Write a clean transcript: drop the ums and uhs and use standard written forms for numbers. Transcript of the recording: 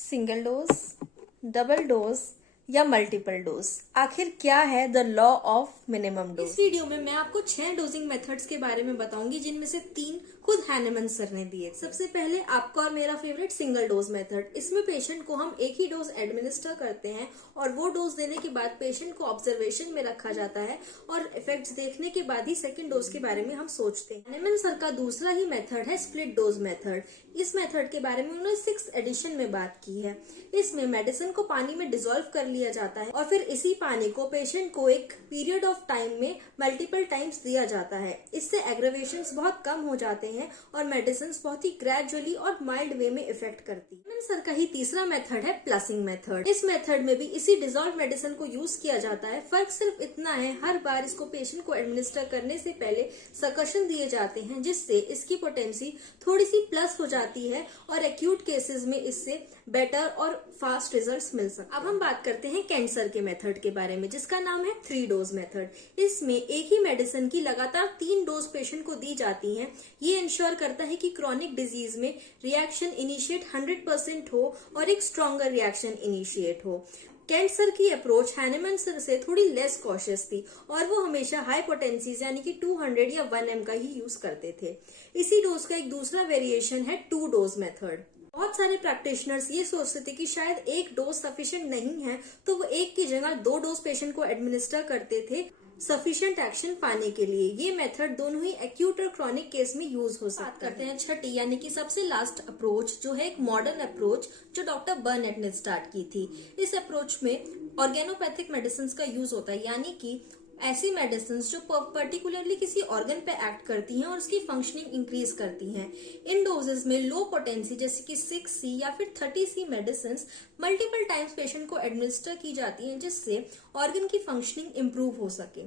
Single dose, double dose या multiple dose, आखिर क्या है the law of minimum dose. इस वीडियो में मैं आपको 6 डोजिंग मेथड्स के बारे में बताऊंगी, जिनमें से 3 खुद हैनेमन सर ने दिए। सबसे पहले आपका और मेरा फेवरेट सिंगल डोज मेथड। इसमें पेशेंट को हम एक ही डोज एडमिनिस्टर करते हैं और वो डोज देने के बाद पेशेंट को ऑब्जर्वेशन में रखा जाता है और इफेक्ट्स देखने के बाद ही सेकंड डोज के बारे में हम सोचते हैं। हैनेमन सर का दूसरा ही मेथड है स्प्लिट डोज मेथड। इस मेथड के बारे में उन्होंने 6th एडिशन में बात की है। इसमें मेडिसिन को पानी में डिसॉल्व कर लिया जाता है और फिर इसी पानी को पेशेंट को एक पीरियड ऑफ टाइम में मल्टीपल टाइम्स दिया जाता है। इससे एग्रेवेशंस बहुत कम हो जाते हैं और मेडिसिन बहुत ही ग्रेजुअली और माइल्ड वे में इफेक्ट करती है। हैनेमन सर का ही तीसरा मेथड है प्लसिंग मेथड। इस मेथड में भी इसी डिसॉल्व मेडिसिन को यूज किया जाता है। फर्क सिर्फ इतना है, हर बार इसको पेशेंट को एडमिनिस्टर करने से पहले सकशन दिए जाते हैं, जिससे इसकी पोटेंसी थोड़ी सी प्लस हो जाती है और एक्यूट केसेस में इससे बेटर और फास्ट रिजल्ट्स मिल सकते हैं। अब हम बात करते हैं कैंसर के मेथड के बारे में, जिसका नाम है 3 डोज मेथड। इसमें एक ही मेडिसिन की लगातार 3 डोज पेशेंट को दी जाती हैं। ये इंश्योर करता है कि क्रॉनिक डिजीज में रिएक्शन इनिशिएट 100% हो और एक स्ट्रॉन्गर रिएक्शन इनिशिएट हो। कैंसर की अप्रोच हैनेमन सर से थोड़ी लेस कॉशियस थी और वो हमेशा हाई पोटेंसीज यानी कि 200 या 1 m का ही यूज करते थे। इसी डोज का एक दूसरा वेरिएशन है 2 डोज मेथड। बहुत सारे प्रैक्टिशनर्स ये सोचते थे कि शायद एक डोज सफिशिएंट नहीं है, तो वो एक की जगह 2 डोज पेशेंट को एडमिनिस्टर करते थे सफिशिएंट एक्शन पाने के लिए। ये मेथड दोनों ही एक्यूट और क्रॉनिक केस में यूज हो सकता है। बात करते हैं छठी यानी कि सबसे लास्ट अप्रोच, जो है एक मॉडर्न अप्रोच जो डॉक्टर बर्नेट ने स्टार्ट की थी। इस अप्रोच में ऑर्गेनोपैथिक मेडिसिन का यूज होता है, यानी कि ऐसी मेडिसिन जो पर्टिकुलरली किसी ऑर्गन पे एक्ट करती हैं और उसकी फंक्शनिंग इंक्रीज करती हैं। इन डोजेस में लो पोटेंसी जैसे कि 6C या फिर 30C medicine multiple times patient को एडमिनिस्टर की जाती हैं, जिससे ऑर्गन की फंक्शनिंग इंप्रूव हो सके।